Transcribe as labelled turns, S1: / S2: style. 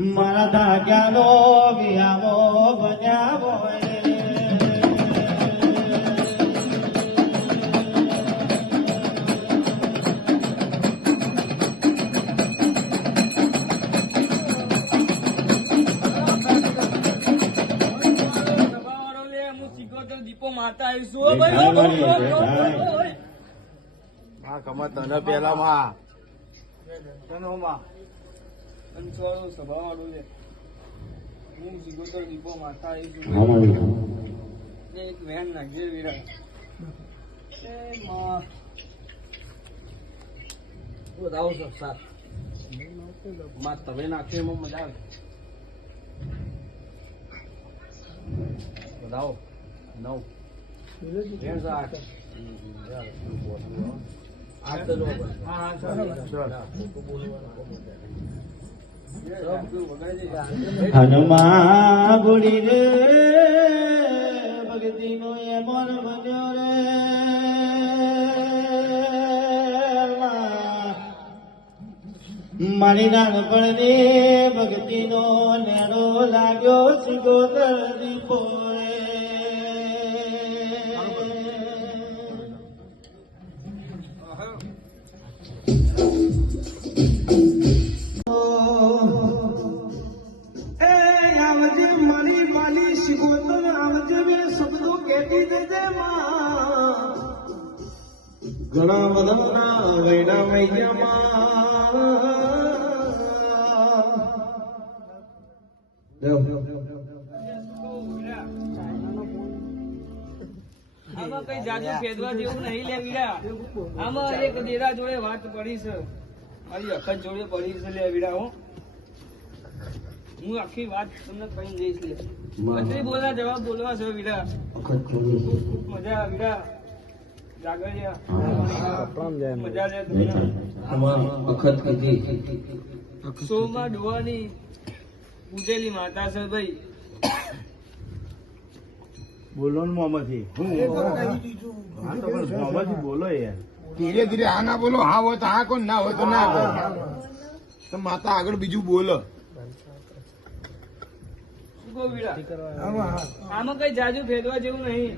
S1: મારા ધાગ્યાનો વિયામો બન્યા
S2: દીપો મારતા આવીશું.
S3: કમર તને પેલા માં તને હું માં
S2: કંચવાળો સભાવાળો લે. હું સિકોતર દીપો મારતા આવીશું. એ એક વેણ નાખજે વીરા. એ માં.
S3: બતાવો સર સાતમાં તમે નાખ્યો એમાં મજા આવે બતાવો નવ ત્રણ આઠ આઠ તો લો
S2: હા, હા, ચાલો. એ ડાકુ વગાડી દે.
S1: હનુમા ગુડી રે, ભક્તિનો એ મન બન્યો રે. મારી નાનપણની ભક્તિનો નેરો લાગ્યો સિગોતર દીપો રે બે શબ્દો કેતી જજે માં. ઘણા બધા વૈડા
S2: આમાં કઈ જાજુ ફેદવા જેવું નહીં લે આમાં એક દેરા જોડે વાત પડી છે. મારી અખત જોડે પડી છે લે વીરા, હું. હું આખી વાત તમને કહી દઈશ લે પછી બોલા જવાબ બોલવા છે વીરા. મજા વીરા. માતા છે ભાઈ.
S3: બોલો ને મોમાંથી. હું? હા મોમાંથી બોલો યાર
S4: ધીરે ધીરે હા ના બોલો હા હોય તો હા કોણ ના હોય તો ના તો માતા આગળ બીજું બોલો.
S2: આમાં કઈ જાજુ ભેદવા જેવું નહીં.